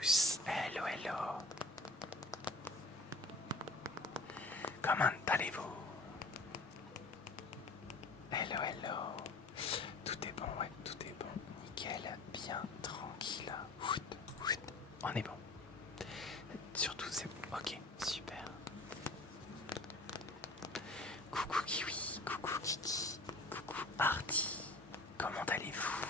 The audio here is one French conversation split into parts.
tous, hello hello. Comment allez-vous? Hello hello. Tout est bon, ouais, tout est bon, nickel, bien, tranquille. On est bon. Surtout c'est bon, ok, super. Coucou Kiwi, coucou Kiki, coucou Hardy. Comment allez-vous?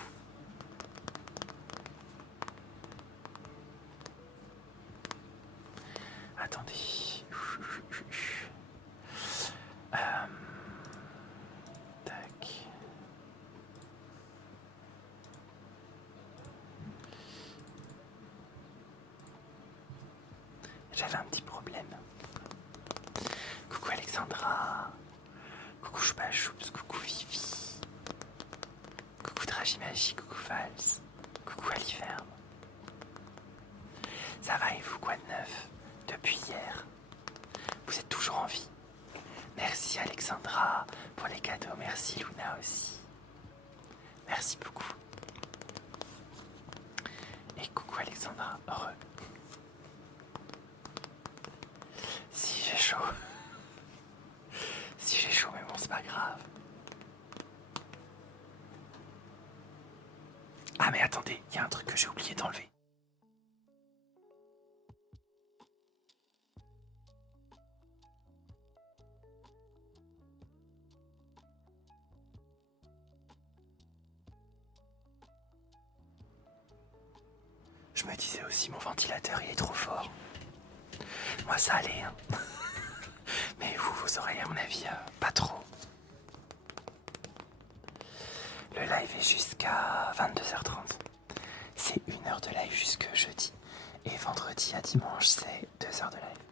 Attendez. Tac. J'avais un petit problème. Coucou Alexandra. Coucou Choupachoups, coucou Vivi. Coucou Tragimagie, coucou Vals. Coucou Aliferme. Ça va et vous, quoi de neuf? Depuis hier. Vous êtes toujours en vie. Merci Alexandra pour les cadeaux. Merci Luna aussi. Merci beaucoup. Et coucou Alexandra. Heureux. Si j'ai chaud. Si j'ai chaud, mais bon, c'est pas grave. Ah mais attendez, il y a un truc que j'ai oublié d'enlever. Je me disais aussi, mon ventilateur il est trop fort. Moi ça allait, hein. Mais vous aurez à mon avis pas trop. Le live est jusqu'à 22h30. C'est 1 heure de live jusque jeudi. Et vendredi à dimanche c'est 2 heures de live.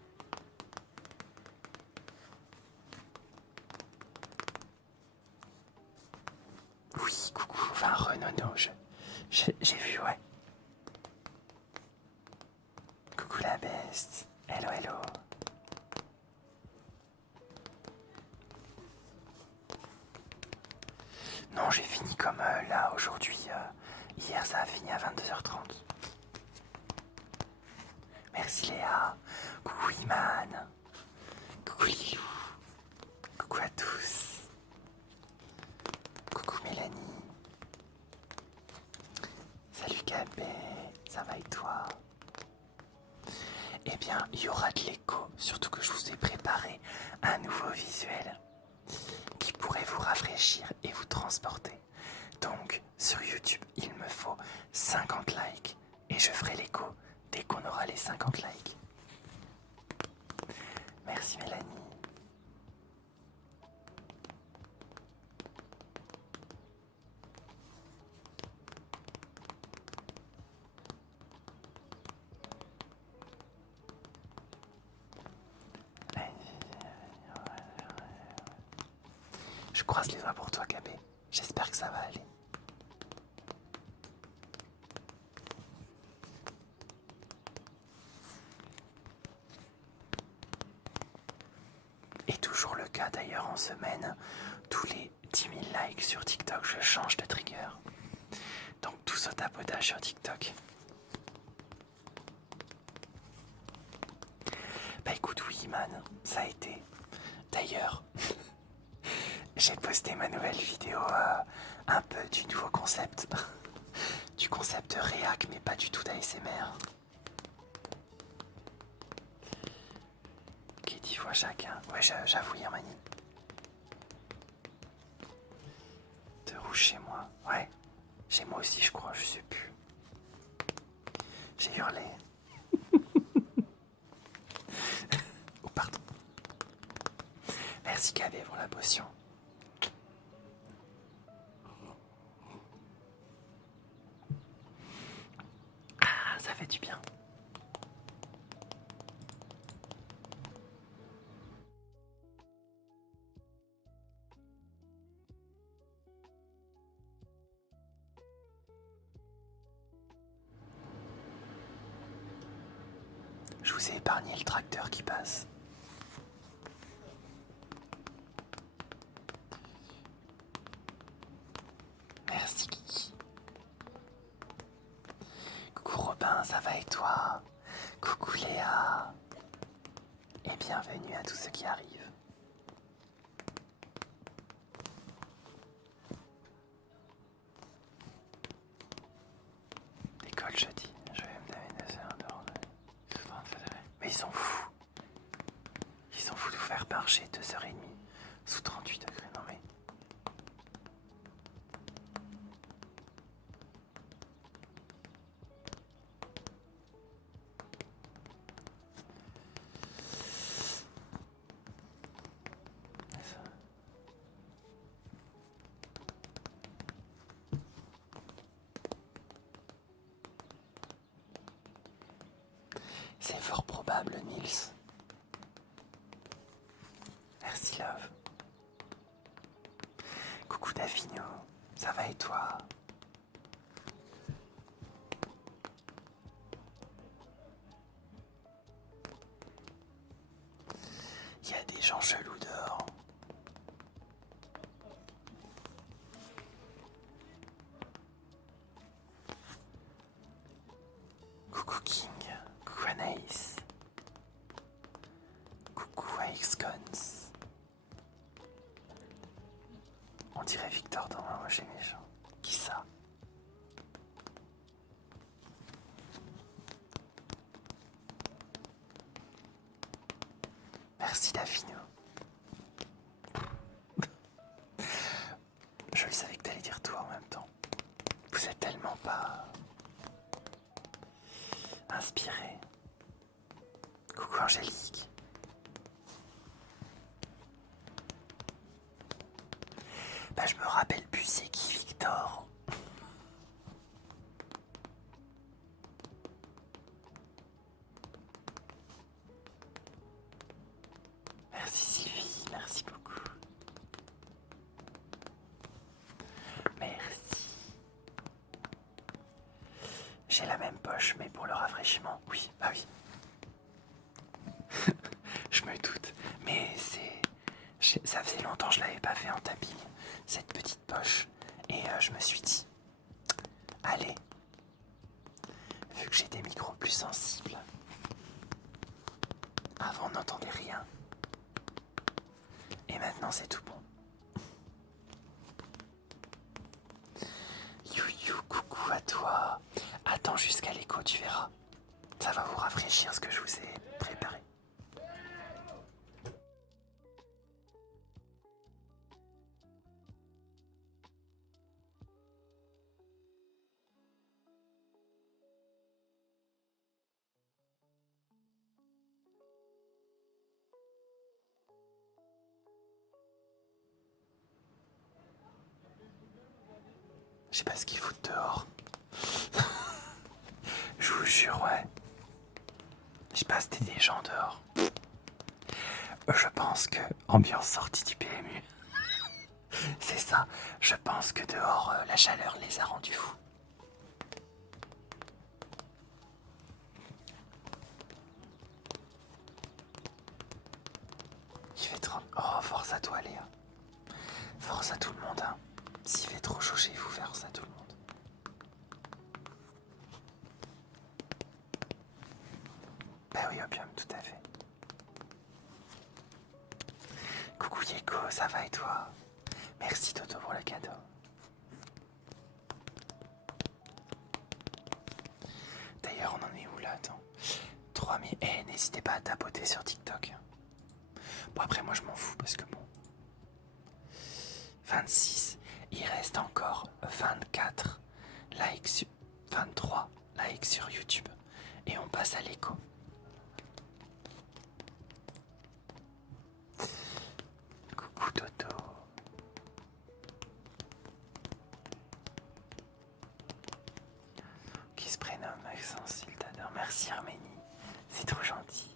Oui, coucou, enfin Renono, j'ai vu, ouais. Coucou la best, hello hello. Non, j'ai fini comme là aujourd'hui. Hier ça a fini à 22h30. Merci Léa. Coucou Iman. Coucou Lilou. Coucou à tous. Coucou Mélanie. Salut Gabé. Ça va et toi? Eh bien, il y aura de l'écho. Surtout que je vous ai préparé un nouveau visuel qui pourrait vous rafraîchir et vous transporter. Donc, sur YouTube, il me faut 50 likes et je ferai l'écho dès qu'on aura les 50 likes. Merci Mélanie. Je croise les doigts pour toi, Gabé. J'espère que ça va aller. Et toujours le cas d'ailleurs en semaine, tous les 10 000 likes sur TikTok, je change de trigger. Donc tout saute à potage sur TikTok. Bah écoute, oui, man, ça a été. D'ailleurs, j'ai posté ma nouvelle vidéo un peu du nouveau concept. Du concept réac, mais pas du tout d'ASMR. Qui 10 fois chacun. Ouais, j'avoue, Yermani. De rouge chez moi. Ouais. Chez moi aussi, je crois, je sais plus. J'ai hurlé. Oh, pardon. Merci Gabé pour la potion. Ah, ça fait du bien. Je vous ai épargné le tracteur qui passe. Merci Kiki. Coucou Robin, ça va et toi? bienvenue à tous ceux qui arrivent. L'école jeudi, je vais me donner 2 heures dehors. Mais ils sont fous. Ils sont fous de vous faire marcher 2h30 sous 38 degrés. Non mais... C'est fort probable, Nils. Merci, love. Coucou Davino, ça va et toi? Il y a des gens chelous dehors. Coucou King, coucou Anaïs, coucou AXCons. On dirait Victor dans Un Moche et Méchant. Qui ça? Merci Davino. Je savais que t'allais dire toi en même temps. Vous êtes tellement pas inspiré. Coucou Angélique. Bah je me rappelle plus c'est qui Victor. Merci Sylvie, merci beaucoup. Merci. J'ai la même poche mais pour le rafraîchissement. Oui, bah oui. Je me doute, mais ça faisait longtemps que je l'avais pas fait en tapping, cette petite poche, et je me suis dit, allez, vu que j'ai des micros plus sensibles, avant on n'entendait rien, et maintenant c'est tout bon. You, coucou à toi. Attends jusqu'à l'écho, tu verras. Ça va vous rafraîchir ce que je vous ai préparé. Je sais pas ce qu'ils foutent dehors. Je vous jure, ouais. Je sais pas, c'était des gens dehors. Je pense que ambiance sortie du PMU. C'est ça. Je pense que dehors, la chaleur les a rendus fous. Il fait trop... Oh, force à toi, Léa. Force à tout le monde, hein. S'il fait trop chaud chez vous, force à tout le monde. Bah oui, Opium, tout à fait. Coucou Yeko, ça va et toi? Merci Toto pour le cadeau. D'ailleurs, on en est où là? Attends. 3000. Eh, n'hésitez pas à tapoter sur TikTok. Bon, après, moi je m'en fous parce que bon. 26. Il reste encore 24 likes sur 23 likes sur YouTube. Et on passe à l'écho. Coucou Toto. Qui se prénomme Maxence, il t'adore. Merci Arménie. C'est trop gentil.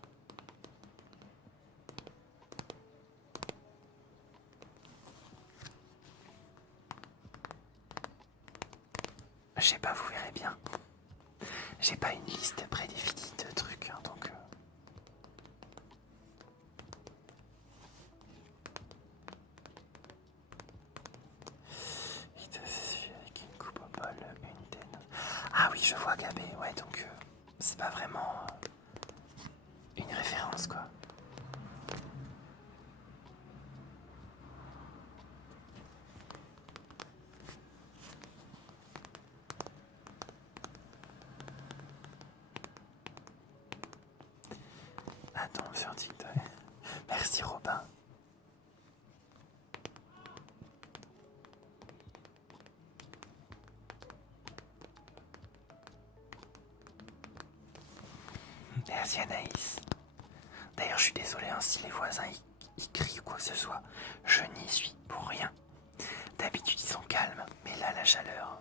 Je sais pas, vous verrez bien. J'ai pas une liste prédéfinie de trucs, hein, donc... Il te suffit avec une coupe au bol, une tête. Ah oui, je vois Gabé, ouais, donc c'est pas vraiment une référence, quoi. tombe sur TikTok. Merci Robin. Merci Anaïs. D'ailleurs, je suis désolé hein, si les voisins ils crient ou quoi que ce soit. Je n'y suis pour rien. D'habitude, ils sont calmes, mais là, la chaleur.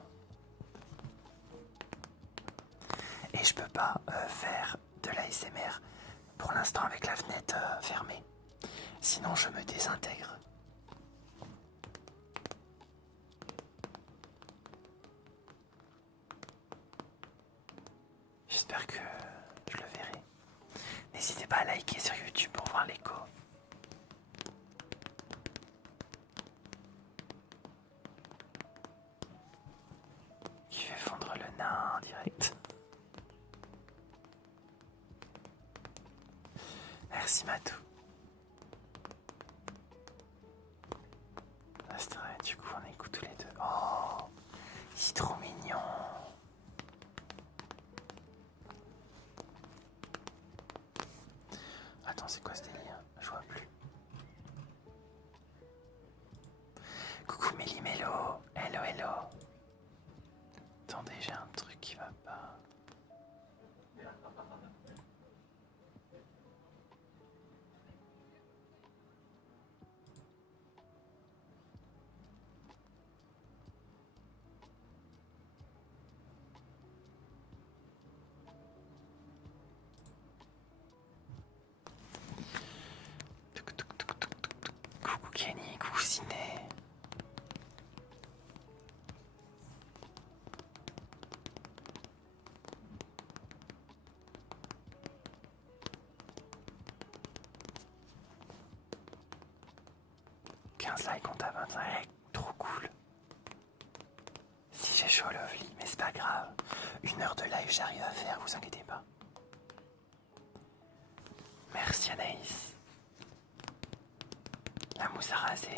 Et je peux pas faire de l'ASMR pour l'instant avec la fenêtre fermée. Sinon, je me désintègre. J'espère que je le verrai. N'hésitez pas à liker sur YouTube pour voir l'écho. Qui fait fondre le nain en direct. Merci Matou. Du coup on écoute tous les deux. Oh, c'est trop mignon. Attends, c'est quoi ce délire? Je vois plus. Coucou Méli-Mélo. Hello, hello. Attendez, j'ai un truc qui va pas. Coucou Kenny, coucou Ciné. Like on t'abonne, trop cool. Si j'ai chaud lovely, mais c'est pas grave. 1 heure de live j'arrive à faire, vous inquiétez pas. Merci Anaïs. La mousse à raser.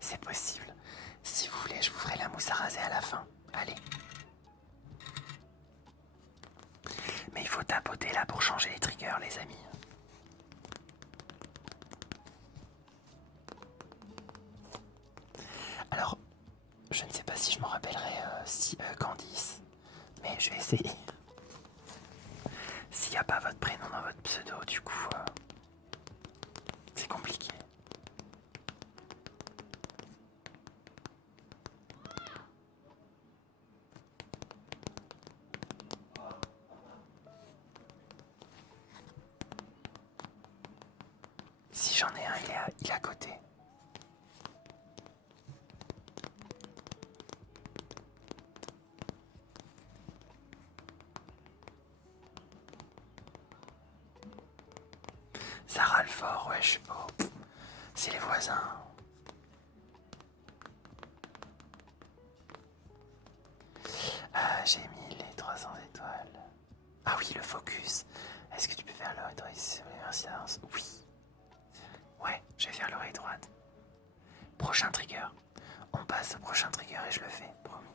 C'est possible. Si vous voulez, je vous ferai la mousse à raser à la fin. Allez. Mais il faut tapoter là pour changer les triggers, les amis. Alors, je ne sais pas si je m'en rappellerai Candice, mais je vais essayer. S'il n'y a pas votre prénom dans votre pseudo, du coup, c'est compliqué. Si j'en ai un, il est à côté. Ça râle fort, ouais, je sais pas. C'est les voisins. J'ai mis les 300 étoiles. Ah oui, le focus. Est-ce que tu peux faire l'oreille droite? Merci d'avance. Oui. Ouais, je vais faire l'oreille droite. Prochain trigger. On passe au prochain trigger et je le fais, promis.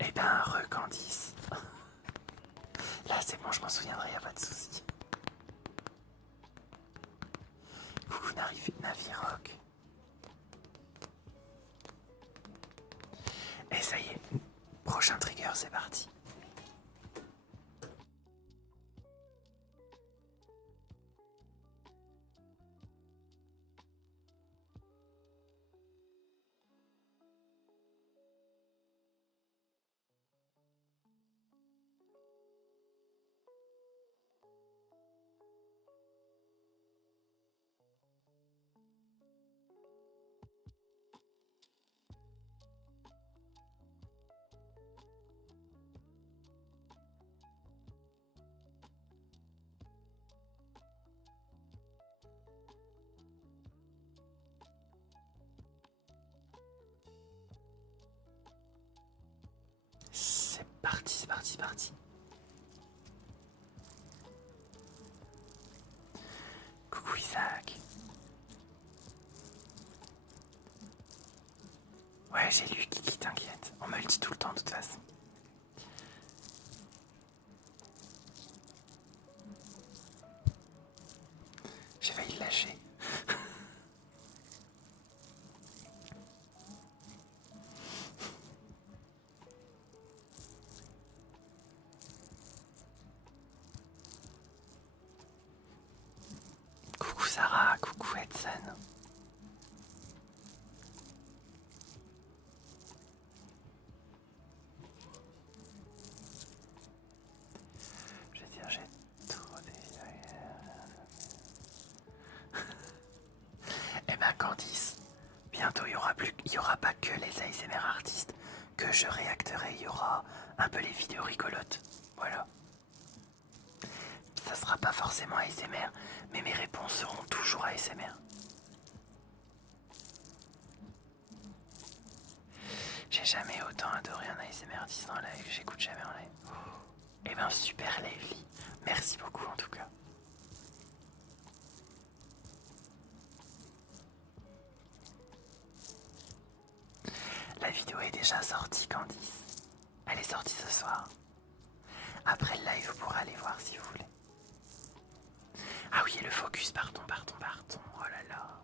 Eh ben, Candice. Là, c'est bon, je m'en souviendrai, y a pas de souci. Coucou Navirock. Et ça y est, prochain trigger, c'est parti. C'est parti, c'est parti, c'est parti. Coucou Isaac. Ouais, j'ai lu Kiki, t'inquiète. On me le dit tout le temps de toute façon. J'ai failli le lâcher. Coucou Sarah, coucou Edson. Je veux dire, j'ai trop des... Eh ben Candice, bientôt il y aura pas que les ASMR artistes que je réacterai, il y aura un peu les vidéos rigolotes. Voilà. Ça sera pas forcément ASMR, mais mes réponses seront toujours ASMR. J'ai jamais autant adoré un ASMR artiste en live, j'écoute jamais en live. Eh ben super Lively, merci beaucoup en tout cas. La vidéo est déjà sortie Candice. Elle est sortie ce soir. Après le live, vous pourrez aller voir si vous voulez. Ah oui, et le focus, pardon. Oh là là.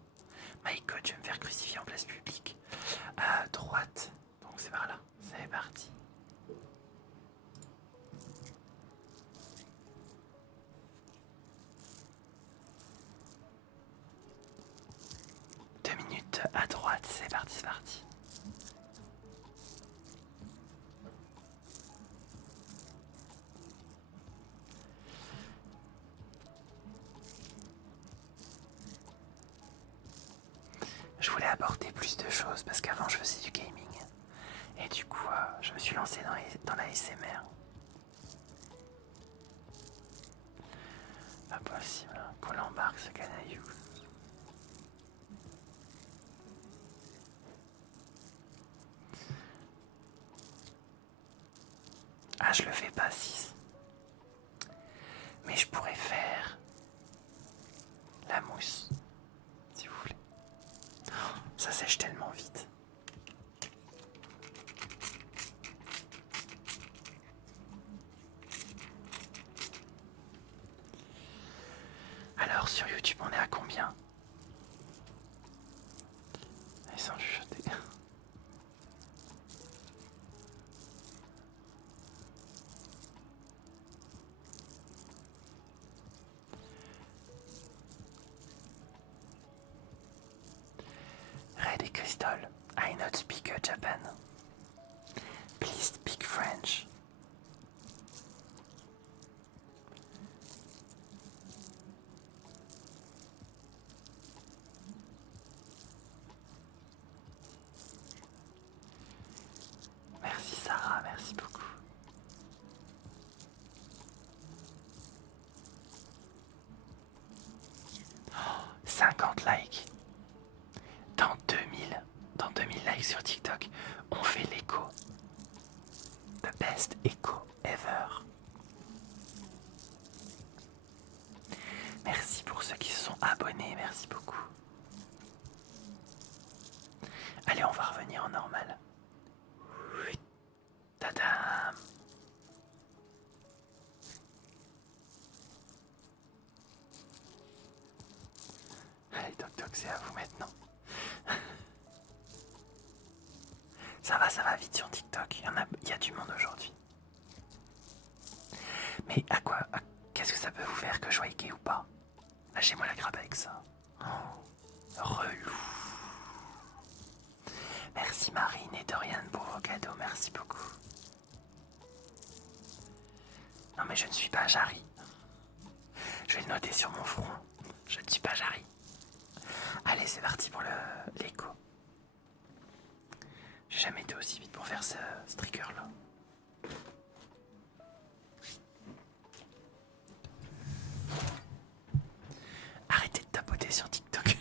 My God, je vais me faire crucifier en place publique. À droite, donc c'est par là. C'est parti. Deux minutes à droite, c'est parti. Je voulais apporter plus de choses parce qu'avant je faisais du gaming. Et du coup, je me suis lancé dans la SMR. Pas possible qu'on l'embarque ce canaillou. Ah, je le fais pas 6. Mais je pourrais faire la mousse, si vous voulez. Oh, ça sèche tellement vite. Alors sur YouTube, on est à combien? Ils sont chuchotés. Red et Crystal, I not speak Japan. Please speak French. Merci Sarah, merci beaucoup. Oh, 50 likes. Dans 2000 likes sur TikTok, on fait l'écho. The best echo ever. Merci pour ceux qui se sont abonnés, merci beaucoup. Allez, on va revenir en normal. Tadam! Allez, Toc Toc, c'est à vous maintenant. Ça va vite sur TikTok. Il y a du monde aujourd'hui. Mais qu'est-ce que ça peut vous faire que je sois gay ou pas? Lâchez-moi la grappe avec ça. Oh, relou. Merci Marine et Dorian pour vos cadeaux, merci beaucoup. Non mais je ne suis pas Jarry. Je vais le noter sur mon front. Je ne suis pas Jarry. Allez, c'est parti pour l'écho. J'ai jamais été aussi vite pour faire ce trigger là. Arrêtez de tapoter sur TikTok.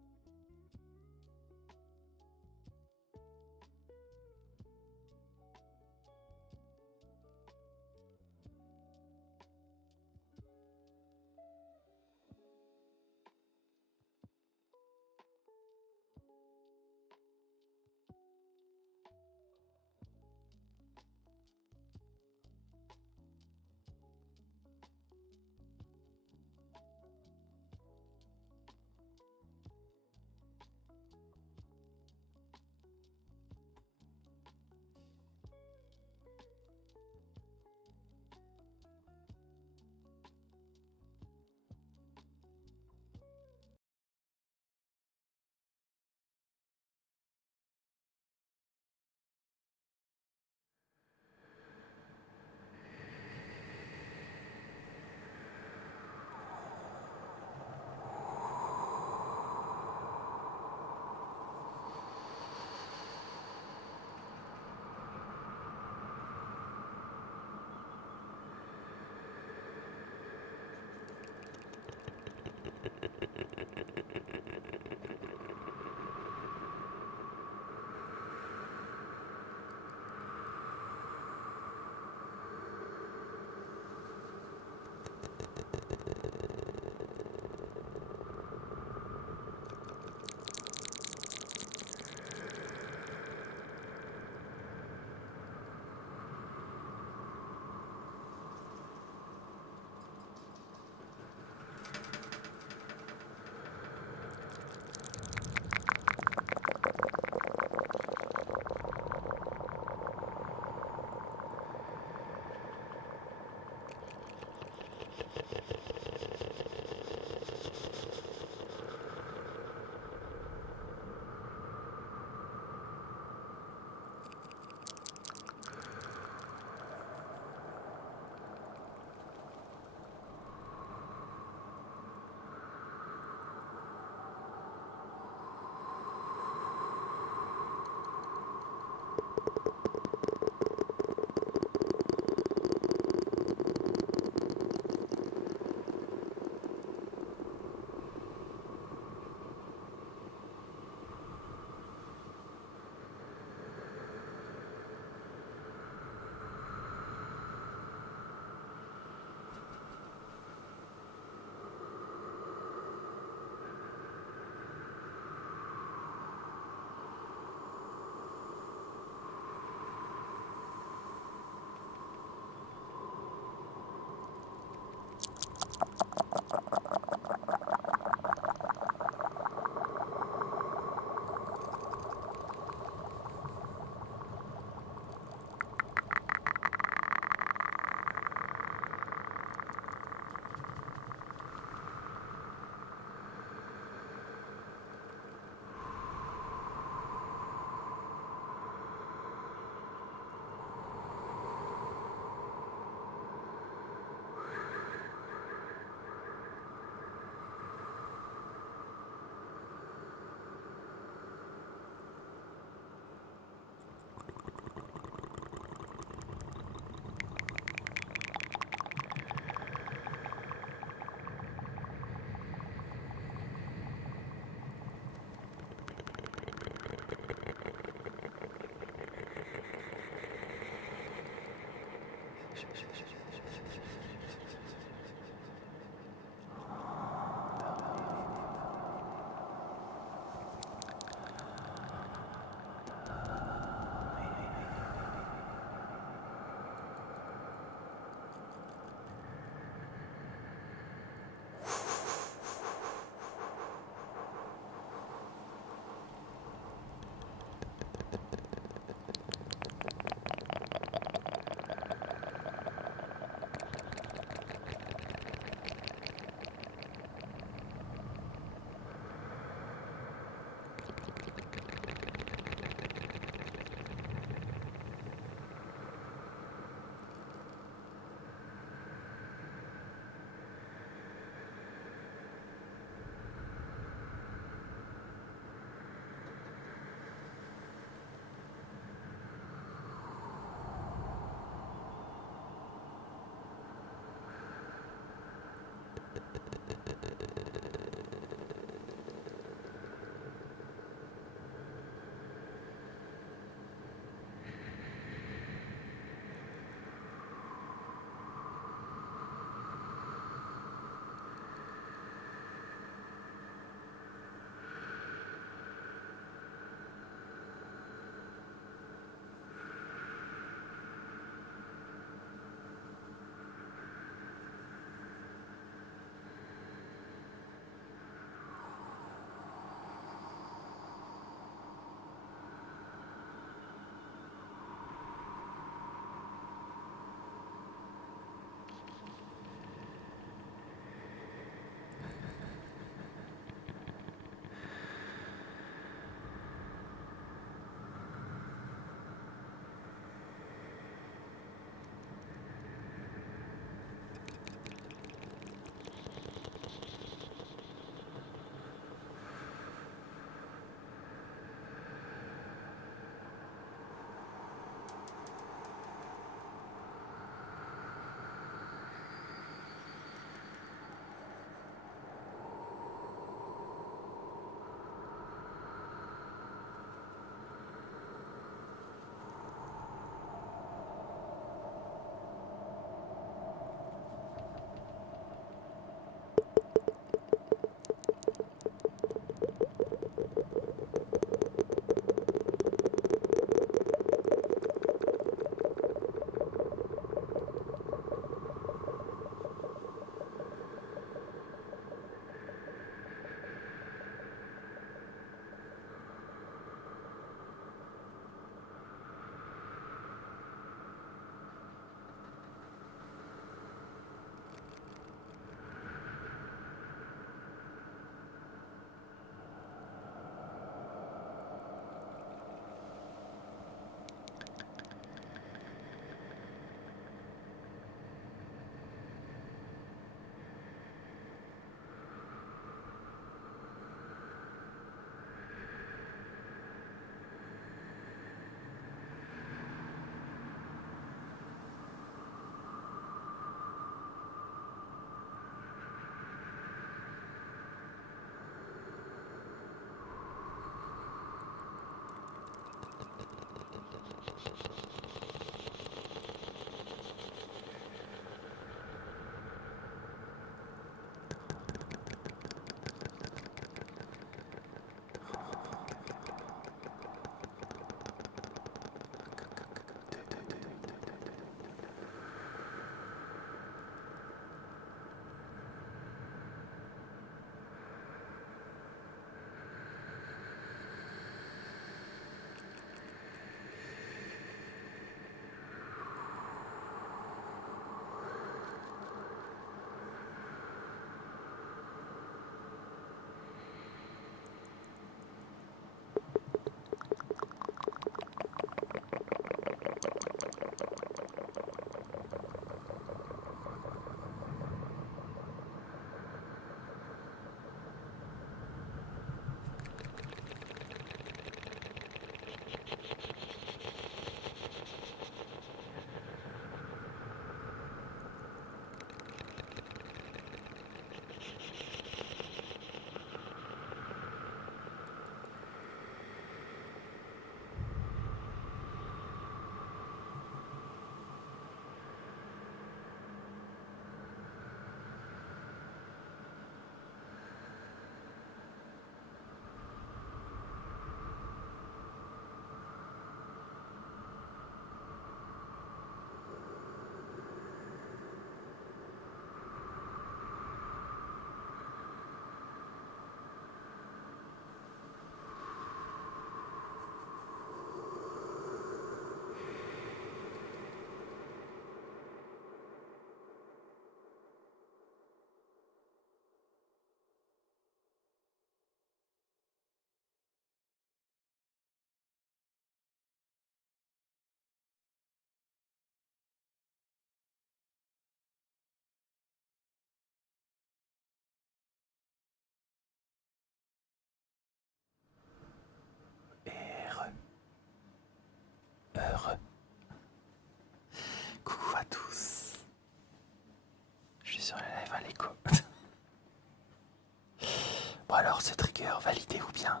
alors ce trigger, validé ou bien?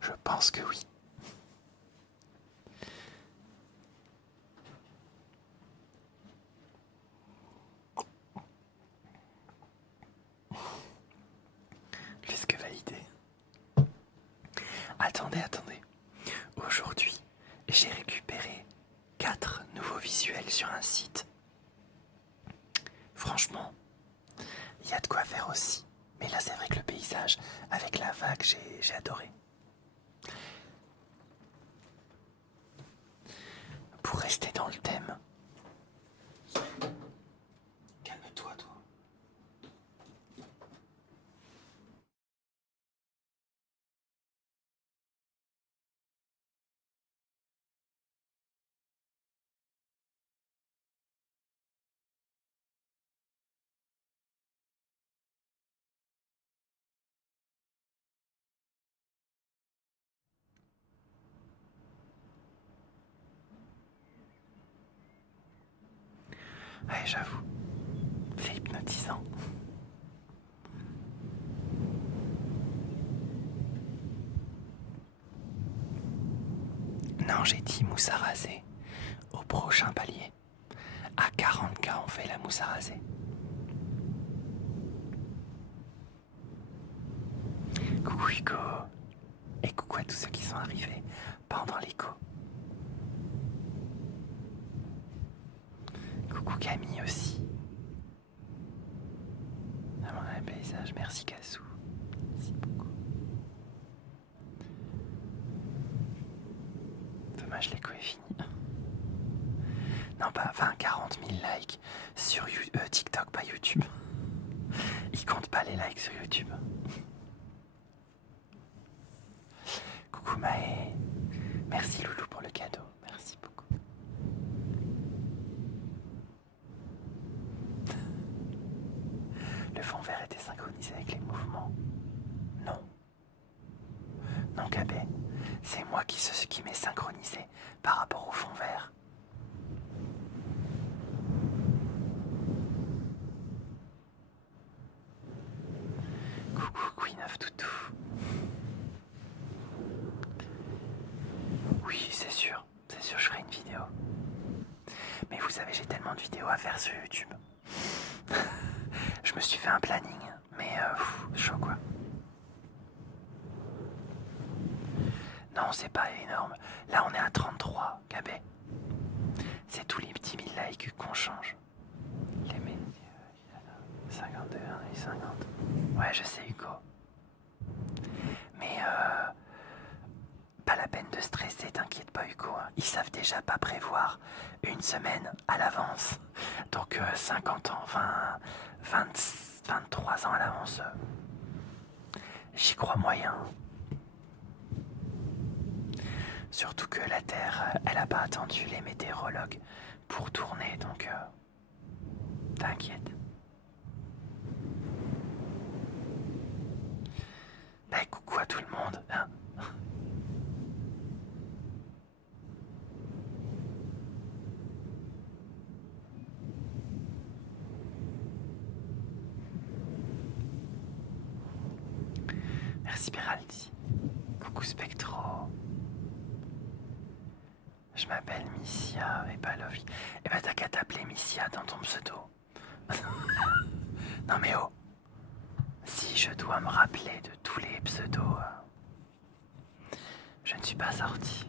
Je pense que oui. Plus que validé. Attendez. Aujourd'hui, j'ai récupéré 4 nouveaux visuels sur un site. Franchement, il y a de quoi faire aussi. Mais là, c'est vrai que le paysage avec la vague, j'ai adoré. Pour rester dans le thème. Calme-toi, toi. Ouais, j'avoue, c'est hypnotisant. Non, j'ai dit mousse à raser. Au prochain palier. À 40K, on fait la mousse à raser. Coucou Hugo. Et coucou à tous ceux qui sont arrivés pendant l'écho. Coucou Camille aussi. Vraiment un paysage, merci Kassou. Merci beaucoup. Dommage, l'écho est fini. Non, pas 40 000 likes sur TikTok, pas YouTube. Ils comptent pas les likes sur YouTube. Coucou Maë. Merci Loulou pour le cadeau. Merci beaucoup. Le fond vert était synchronisé avec les mouvements. Non. Non, Cabet. C'est moi qui m'est synchronisé par rapport au fond vert. Coucou Queen of Toutou. Oui, c'est sûr, je ferai une vidéo. Mais vous savez, j'ai tellement de vidéos à faire sur YouTube. Je me suis fait un planning, mais chaud quoi. Non, c'est pas énorme. Là, on est à 33, Gabé. C'est tous les petits 1000 likes qu'on change. Les 52, 50. Ouais, je sais, Hugo. Mais pas la peine de stresser, t'inquiète pas, Hugo. Ils savent déjà pas prévoir une semaine à l'avance. Donc 50 ans, 23 ans à l'avance. J'y crois moyen. Surtout que la Terre, elle a pas attendu les météorologues pour tourner, donc t'inquiète. Bah coucou à tout le monde, hein. Merci Peraldi. Coucou Spectro. Je m'appelle Missia et pas Lovely. Eh ben t'as qu'à t'appeler Missia dans ton pseudo. Non mais oh. Si je dois me rappeler de tous les pseudos, je ne suis pas sorti.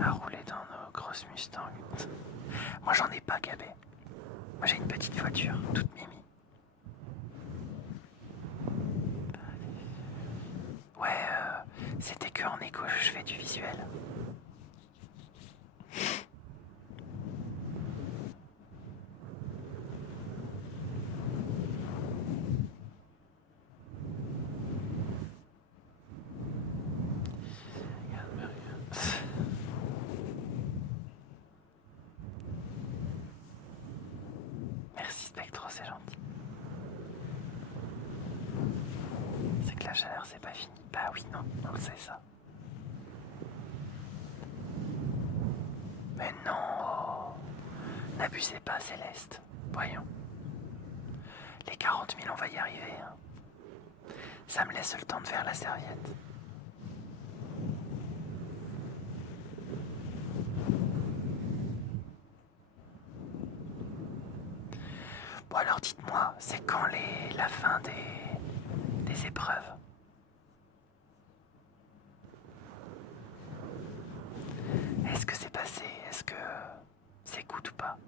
À rouler dans nos grosses Mustangs. Moi j'en ai pas, Gabé. Moi j'ai une petite voiture, toute mimi. Ouais, c'était que en écho, je fais du visuel. Merci Spectro, c'est gentil. C'est que la chaleur c'est pas fini. Bah oui, non, on le sait ça. Mais non, Céleste. Voyons. Les 40 000, on va y arriver. Hein. Ça me laisse le temps de faire la serviette. Bon alors dites-moi, c'est quand la fin des épreuves? Est-ce que c'est passé? Est-ce que c'est good ou pas?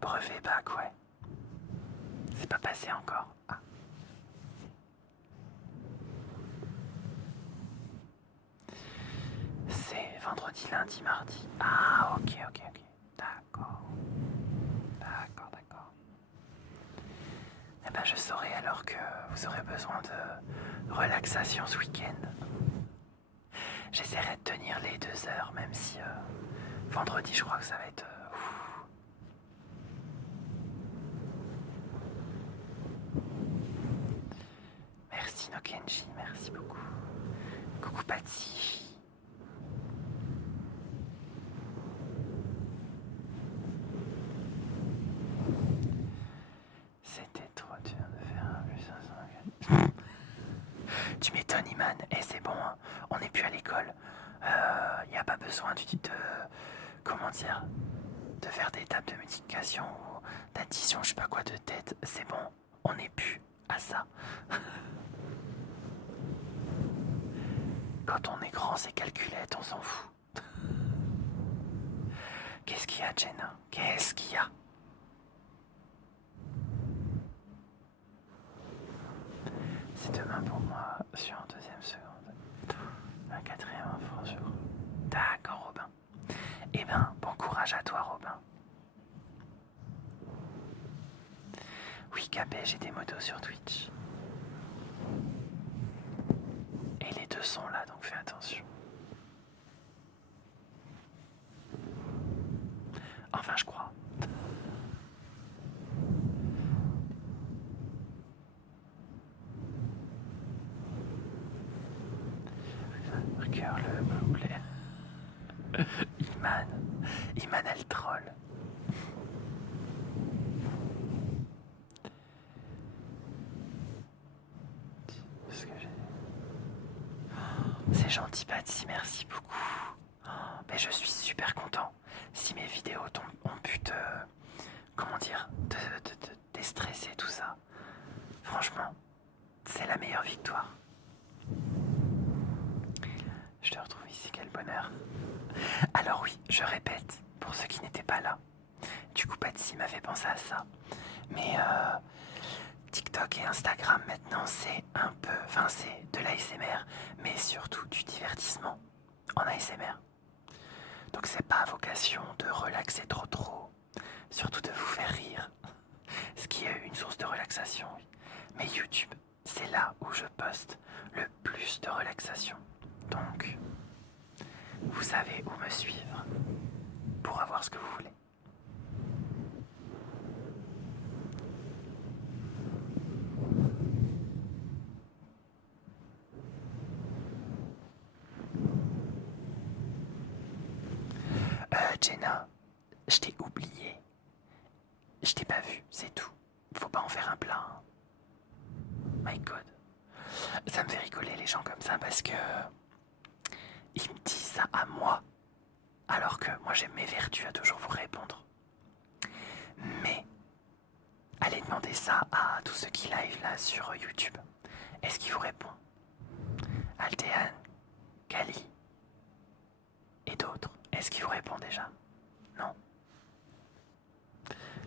Brevet bac, ouais. C'est pas passé encore. Ah. C'est vendredi, lundi, mardi. Ah, ok. D'accord. Eh ben, je saurai alors que vous aurez besoin de relaxation ce week-end. J'essaierai de tenir les 2 heures, même si vendredi, je crois que ça va être... Merci Nokenji, merci beaucoup. Coucou Patsy. C'était trop dur de faire un plus 500. Tu m'étonnes Iman, et c'est bon, hein. On n'est plus à l'école. Y a pas besoin de comment dire, de faire des tables de multiplication ou d'addition, je sais pas quoi de tête. C'est bon, on n'est plus à ça. Quand on est grand, c'est calculette, on s'en fout. Qu'est-ce qu'il y a, Jenna? Qu'est-ce qu'il y a? C'est demain pour moi sur un 2e seconde. Un 4e info sur... D'accord, Robin. Eh ben, bon courage à toi, Robin. Oui, Capé, j'ai des motos sur Twitch. Et les 2 sont là, donc fais attention. Enfin, je crois. Cœur le boulet. Iman elle troll. C'est gentil Patsy, merci beaucoup. Mais je suis super content. Si mes vidéos ont pu te... Comment dire, te déstresser tout ça. Franchement, c'est la meilleure victoire. Je te retrouve ici, quel bonheur. Alors oui, je répète, pour ceux qui n'étaient pas là. Du coup, Patsy m'a fait penser à ça. Mais TikTok et Instagram maintenant, c'est un peu... Enfin, c'est de l'ASMR, mais surtout du divertissement en ASMR. Donc c'est pas à vocation de relaxer trop, surtout de vous faire rire, ce qui est une source de relaxation. Mais YouTube, c'est là où je poste le plus de relaxation. Donc, vous savez où me suivre pour avoir ce que vous voulez. Jenna, je t'ai oublié. Je t'ai pas vu, c'est tout. Faut pas en faire un plein. Hein. My God. Ça me fait rigoler les gens comme ça parce que ils me disent ça à moi. Alors que moi j'ai mes vertus à toujours vous répondre. Mais allez demander ça à tous ceux qui live là sur YouTube. Est-ce qu'il vous répond? Altéane, Kali et d'autres. Est-ce qu'il vous répond déjà? Non.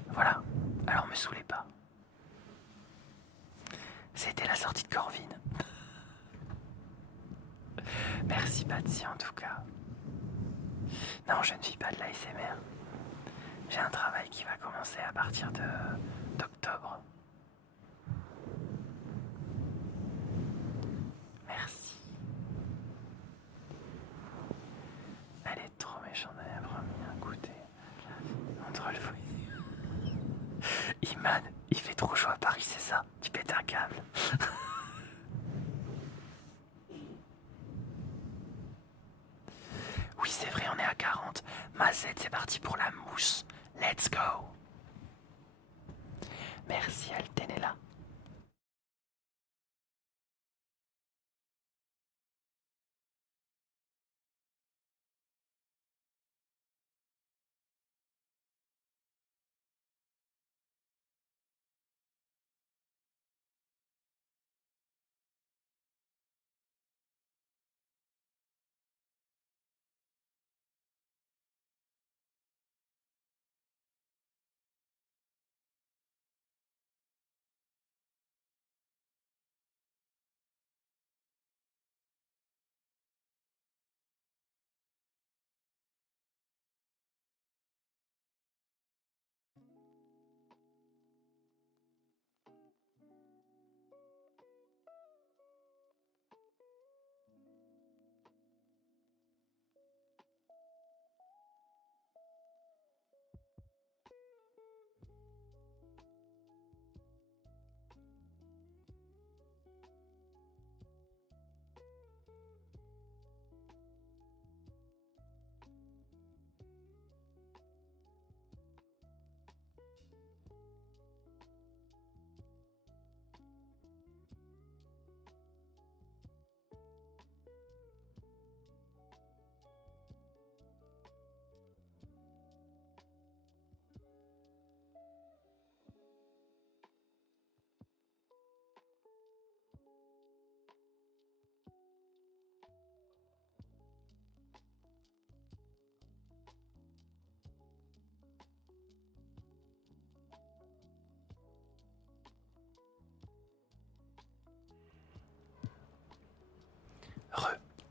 Voilà. Alors me saoulez pas. C'était la sortie de Corvine. Merci Patsy en tout cas. Non, je ne vis pas de l'ASMR. J'ai un travail qui va commencer à partir d'octobre. Merci. Elle est trop méchante, elle a promis un goûter. Entre le foyer. Iman, il fait trop chaud à Paris, c'est ça? Tu pètes un câble. Mazette, c'est parti pour la mousse. Let's go. Merci Altenella.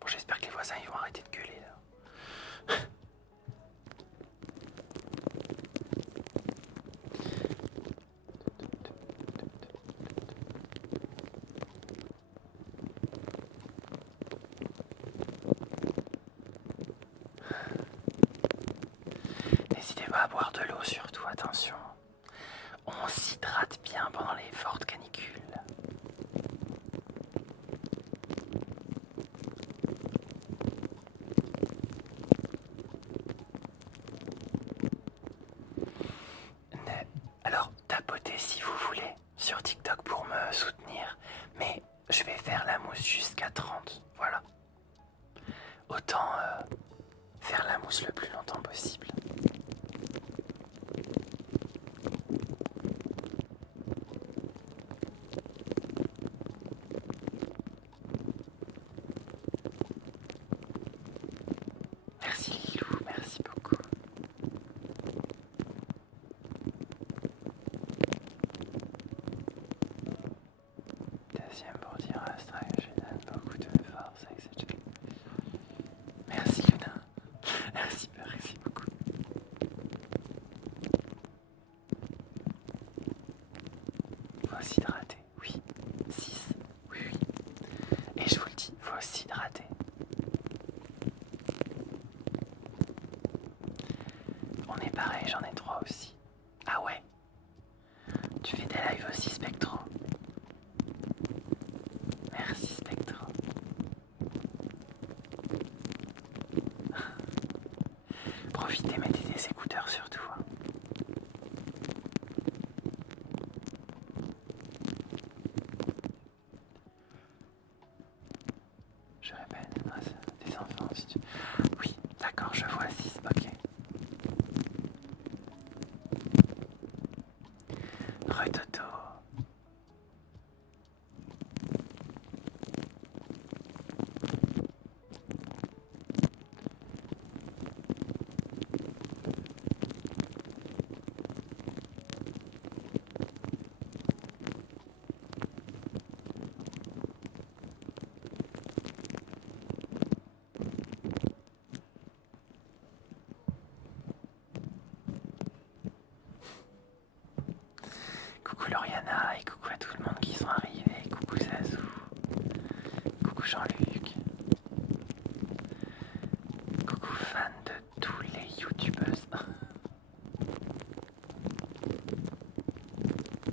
Bon, j'espère que les voisins ils vont arrêter de gueuler là. N'hésitez pas à boire de l'eau surtout, attention. On s'hydrate bien pendant les fortes canicules. Alors, tapotez si vous voulez sur TikTok pour me soutenir, mais je vais faire la mousse jusqu'à 30, voilà. Autant faire la mousse le plus longtemps possible. Merci Lilou, merci beaucoup. Deuxième pour dire Astra, je donne beaucoup de force, etc. Merci Luna. Merci beaucoup. Faut s'hydrater, oui. 6, oui, oui. Et je vous le dis, faut s'hydrater. On est pareil, j'en ai 3 aussi. Ah ouais. Tu fais des lives aussi, Spectro. Merci, Spectro. Profitez, mettez des écouteurs surtout. Je répète, des enfants. Si tu... Oui, d'accord, je vois 6, ok. Re-Toto. Coucou Lauriana et coucou à tout le monde qui sont arrivés. Coucou Zazou. Coucou Jean-Luc. Coucou fan de tous les youtubeuses.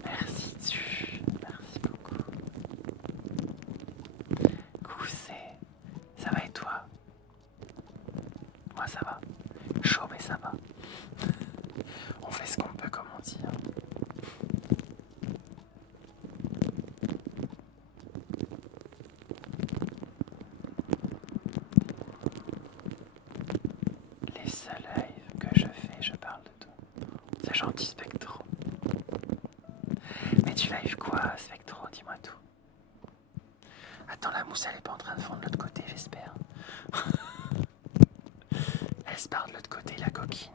Merci dessus. Merci beaucoup. Coucou C. Ça va et toi? Moi ça va. chaud, mais ça va. On fait ce qu'on peut, comme on dit. Les seuls lives que je fais, je parle de tout. C'est gentil, Spectro. Mais tu live quoi, Spectro? Dis-moi tout. Attends, la mousse, elle est pas en train de fondre de l'autre côté, j'espère. Elle se part de l'autre côté, la coquine.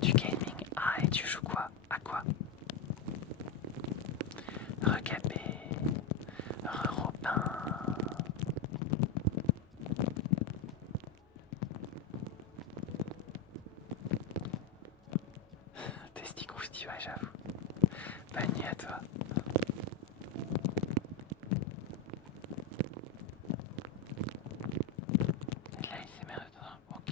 Du gaming. Ah, et tu joues quoi? À quoi? Recapé. Robin. Testicrousti, ouais, j'avoue. Bonne nuit à toi. Et là, il s'est mis dedans. Ok.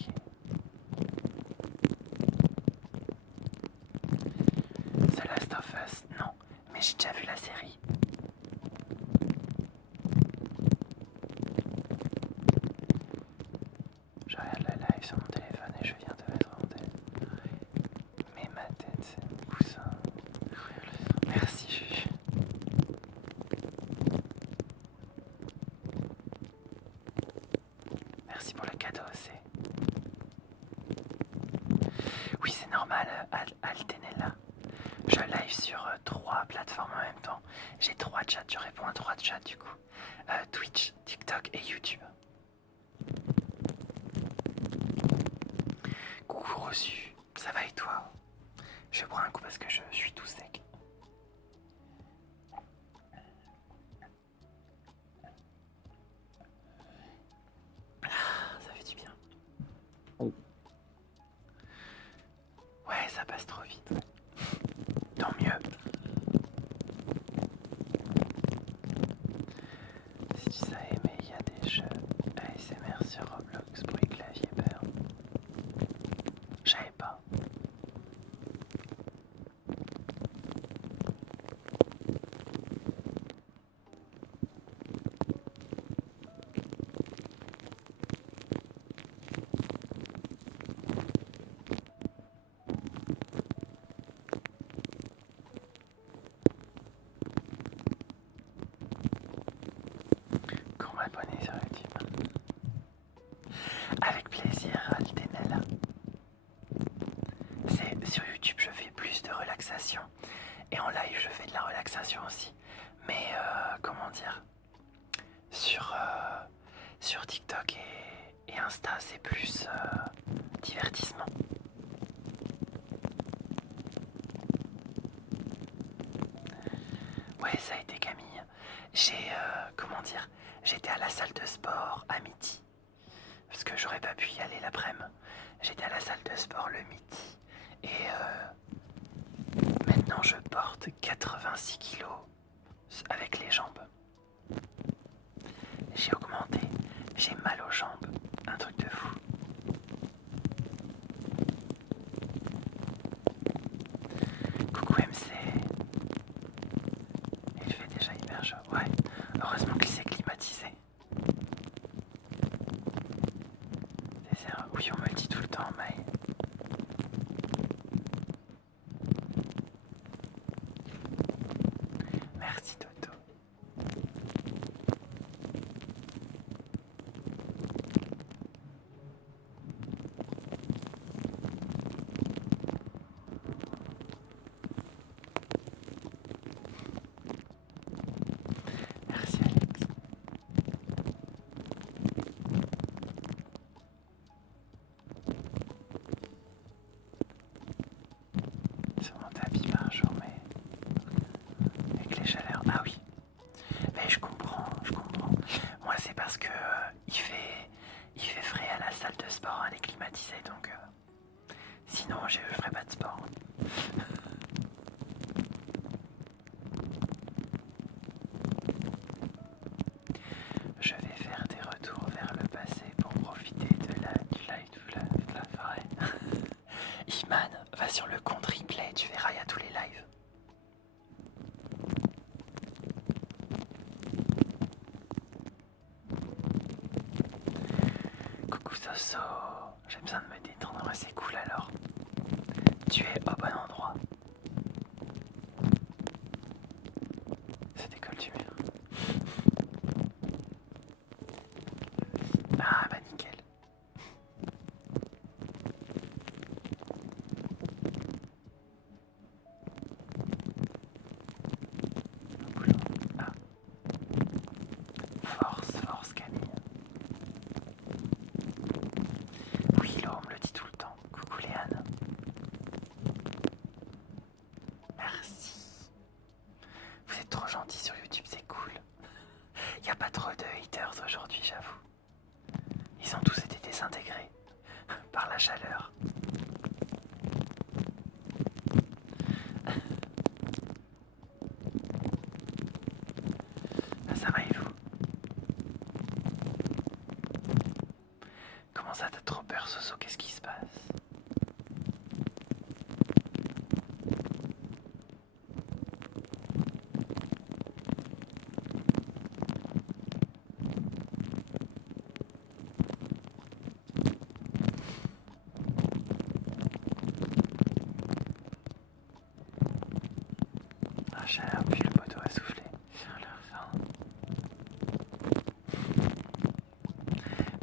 The Last of Us, non. Mais j'ai déjà vu la série. Je regarde le live sur mon téléphone et je viens de mettre mon téléphone. Mais ma tête, c'est un coussin. Merci, Juju. Merci pour le cadeau aussi. Oui, c'est normal, Altenella. Je live sur 3 plateformes en même temps. J'ai 3 chats, je réponds à 3 chats du coup. Twitch, TikTok et YouTube. Coucou reçu, ça va et toi? Je bois un coup parce que je suis tout sec. Ça fait du bien. Ouais, ça passe trop vite. Tant mieux. Si tu savais, mais il y a des jeux ASMR sur Roblox pour les claviers peur. Je savais pas. Qu'on m'abonner sur YouTube. Avec plaisir, Altenella. Sur YouTube, je fais plus de relaxation. Et en live, je fais de la relaxation aussi. Mais comment dire, sur TikTok et Insta, c'est plus divertissement. Ouais, ça a été Camille. Comment dire, j'étais à la salle de sport à midi. Parce que j'aurais pas pu y aller l'après-midi. J'étais à la salle de sport le midi. Et maintenant, je porte 86 kilos avec les jambes. J'ai augmenté. J'ai mal aux jambes. Un truc de fou. Coucou MC. Il fait déjà hyper chaud. Ouais. Heureusement qu'il s'est climatisé. Oui, on me le dit tout le temps, mais... Merci Toto. Merci Alex. Sur mon tapis par jour, mais avec les chaleurs. Ah oui. Mais je comprends, je comprends. Moi, c'est parce que il fait frais à la salle de sport, elle est climatisée, donc sinon je ferais pas de sport. Je vais faire des retours vers le passé pour profiter du live de la forêt. Iman, va sur le compte replay, tu verras, il y a tous les lives. Soso, j'ai besoin de me détendre, ouais, c'est cool alors. Tu es au bon endroit. C'est décolletumé. Ah bah nickel. Ah. Force Camille. Oui, Lo, on me le dit tout le temps. Coucou Léane. Merci. Vous êtes trop gentils sur YouTube, c'est cool. Y a pas trop de haters aujourd'hui, j'avoue. Ils ont tous été désintégrés par la chaleur. Ça va et vous? Comment ça, t'as trop peur, Soso? Qu'est-ce qui se passe? Ah, chaleur, puis le moto a soufflé. Sur leur fin.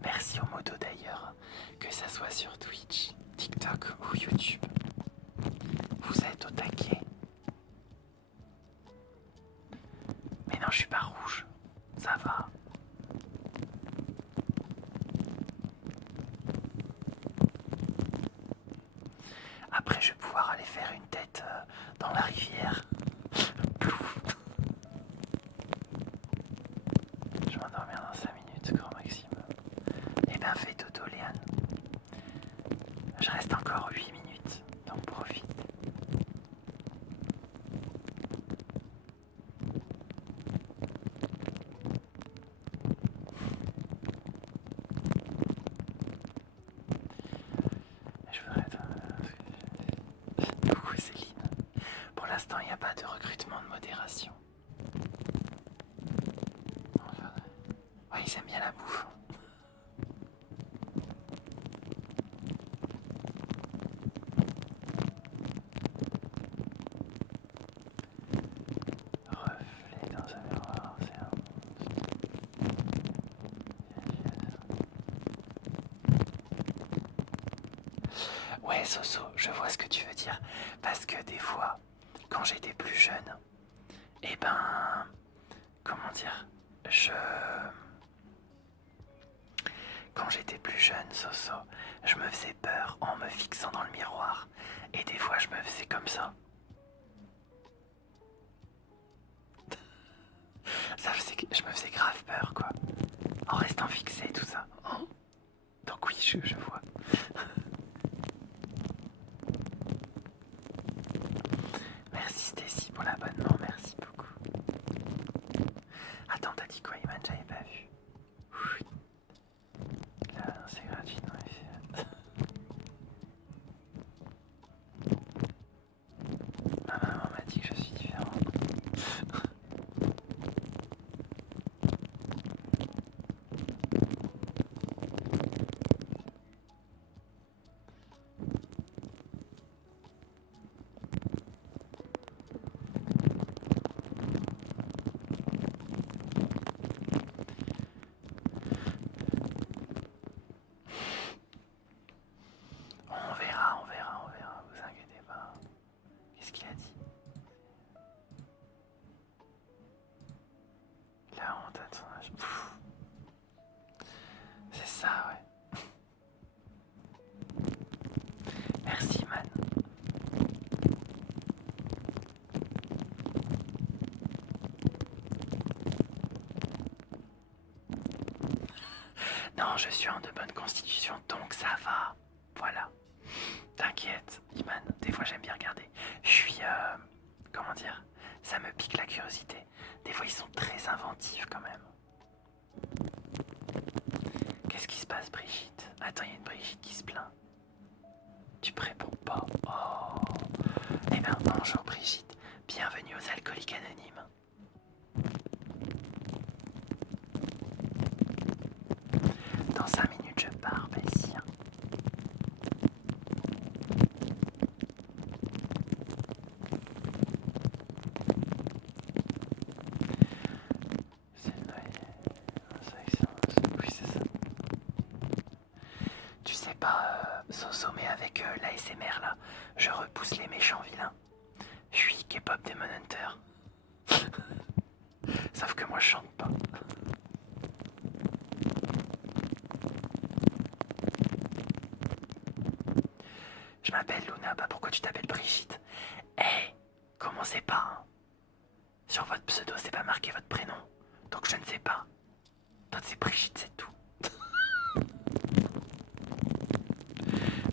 Merci aux motos d'ailleurs, que ça soit sur Twitch, TikTok ou YouTube. Vous êtes au taquet. Mais non, je suis pas rouge. Ça va. Après, je vais pouvoir aller faire une tête dans la rivière. Plouf. Je m'endormir dans 5 minutes, grand maximum. Eh ben, fais dodo, Léane. Je reste encore 8 minutes, donc profite. Je voudrais être... Coucou Céline. Pour l'instant, il n'y a pas de recrutement de modération. Ouais, ils aiment bien la bouffe. Reflet dans un miroir, c'est un... Ouais, Soso, je vois ce que tu veux dire. Parce que des fois, quand j'étais plus jeune, eh ben... Comment dire? Quand j'étais plus jeune, Soso, je me faisais peur en me fixant dans le miroir. Et des fois, je me faisais comme ça. Je me faisais grave peur, quoi. En restant fixé, tout ça. Donc oui, je vois. Merci Stacy pour l'abonnement, merci beaucoup. Attends, t'as dit quoi, Iman? J'avais pas vu. Là, c'est gratuit, non, ma maman m'a dit que je suis différent. On verra, vous inquiétez pas. Qu'est-ce qu'il a dit? La honte à ton âge. C'est ça, ouais. Merci, man. Non, je suis en de bonne constitution, donc ça va. Voilà. T'inquiète, Iman. Des fois, j'aime bien regarder. Je suis... comment dire? Ça me pique la curiosité. Des fois, ils sont très inventifs, quand même. Qu'est-ce qui se passe, Brigitte? Attends, il y a une Brigitte qui se plaint. Tu me réponds pas. Oh. Eh ben, bonjour, Brigitte. Bienvenue aux Alcooliques Anonymes. Dans 5 minutes, je pars, Bessie. moi je chante pas. Je m'appelle Luna, bah pourquoi tu t'appelles Brigitte? Eh, commencez pas, hein. Sur votre pseudo, c'est pas marqué votre prénom, donc je ne sais pas. Toi, c'est Brigitte, c'est tout.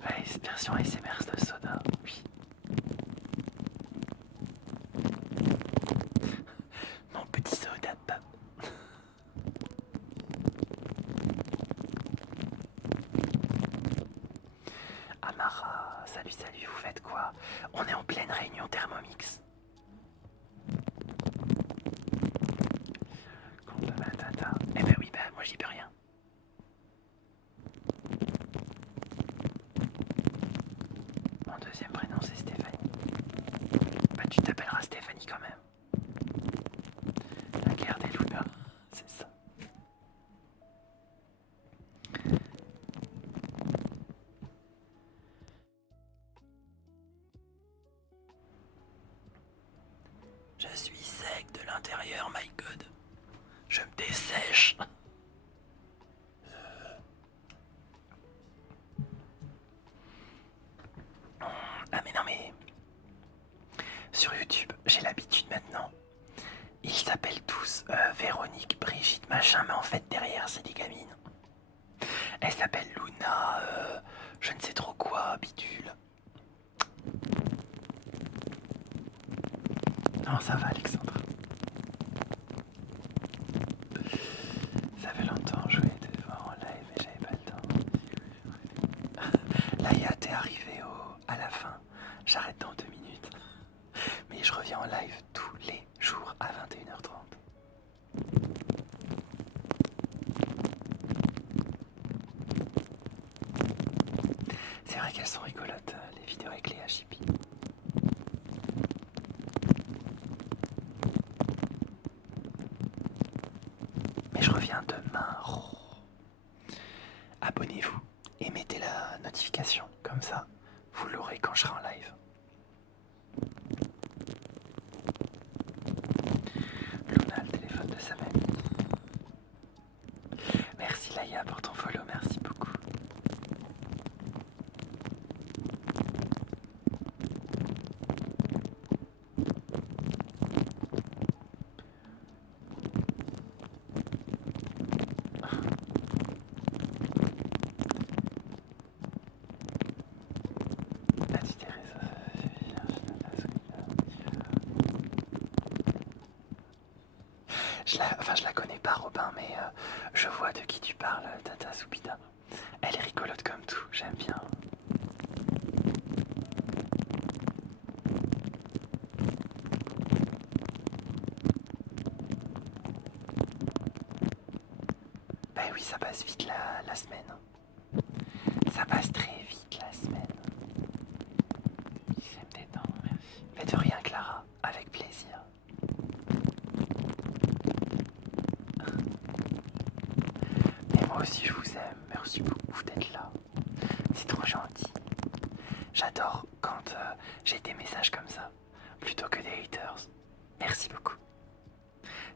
Ouais, version ASMR de soda, oui. Mon petit soda pop. Amara, salut, salut, vous faites quoi? On est en pleine réunion Thermomix. Eh ben oui, bah moi j'y peux rien. Mon deuxième prénom c'est Stéphanie. Bah tu t'appelleras Stéphanie quand même. La guerre des Luna, c'est ça. Je suis sec de l'intérieur, my god. Je me dessèche. Ah mais non mais... Sur YouTube, j'ai l'habitude maintenant. Ils s'appellent tous Véronique, Brigitte, machin, mais en fait derrière c'est des gamines. Elle s'appelle Luna, je ne sais trop quoi, bidule. Non, ça va, Alexandre. Ça fait longtemps que je voulais te voir en live mais j'avais pas le temps. Laïa, t'es arrivé à la fin. J'arrête dans 2 minutes. Mais je reviens en live tous les jours à 21h30. C'est vrai qu'elles sont rigolotes, les vidéos avec les HIP. Mais je reviens demain. Oh. Abonnez-vous et mettez la notification, comme ça vous l'aurez quand je serai en live. Luna, le téléphone de sa mamie. Merci Laïa pour ton follow, merci beaucoup. Je la connais pas, Robin, mais je vois de qui tu parles, Tata Soupida. Elle est rigolote comme tout, j'aime bien. Ben oui, ça passe vite la semaine. Ça passe très vite la semaine. J'aime tes dents, merci. Mais de rien, Clara, avec plaisir. Mais moi aussi je vous aime, merci beaucoup d'être là. C'est trop gentil. J'adore quand j'ai des messages comme ça, plutôt que des haters. Merci beaucoup.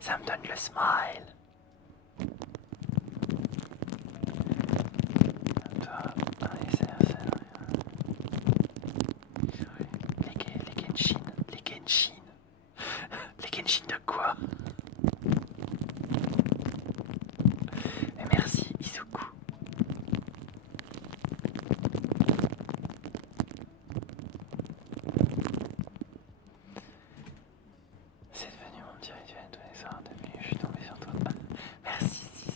Ça me donne le smile. Les Genshin. Les Genshin. Les Genshin de quoi? Mais merci, Isuku. C'est devenu mon petit rituel tous les soirs depuis que je suis tombé sur toi. Merci 6.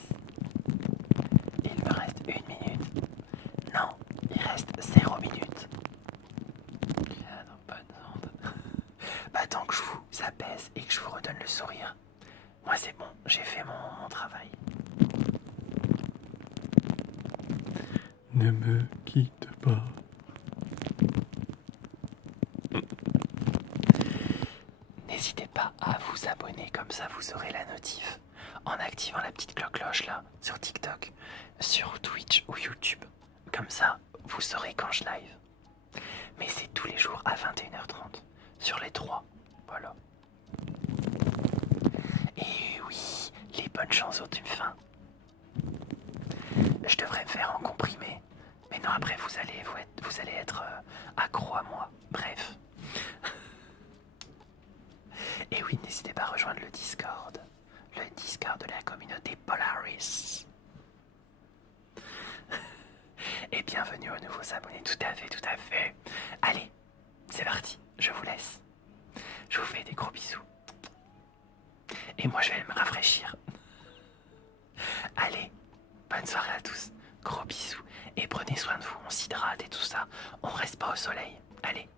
Il me reste 1 minute. Non, il reste 0 minutes. Bonne onde. Bah tant que je vous apaise et que je vous redonne le sourire, moi c'est bon, j'ai fait mon travail. Ne me quitte pas. N'hésitez pas à vous abonner, comme ça vous aurez la notif en activant la petite cloche là sur TikTok, sur Twitch ou YouTube. Comme ça, vous saurez quand je live. Mais c'est tous les jours à 21h30 sur les 3. Voilà. Et oui, bonne chance aux tubes fins. Je devrais me faire en comprimé. Mais non, après vous allez être accro à moi. Bref. Et oui, n'hésitez pas à rejoindre le Discord. Le Discord de la communauté Polaris. Et bienvenue aux nouveaux abonnés. Tout à fait, tout à fait. Allez, c'est parti. Je vous laisse. Je vous fais des gros bisous. Et moi, je vais me rafraîchir. Allez, bonne soirée à tous. Gros bisous. Et prenez soin de vous. On s'hydrate et tout ça. On reste pas au soleil. Allez.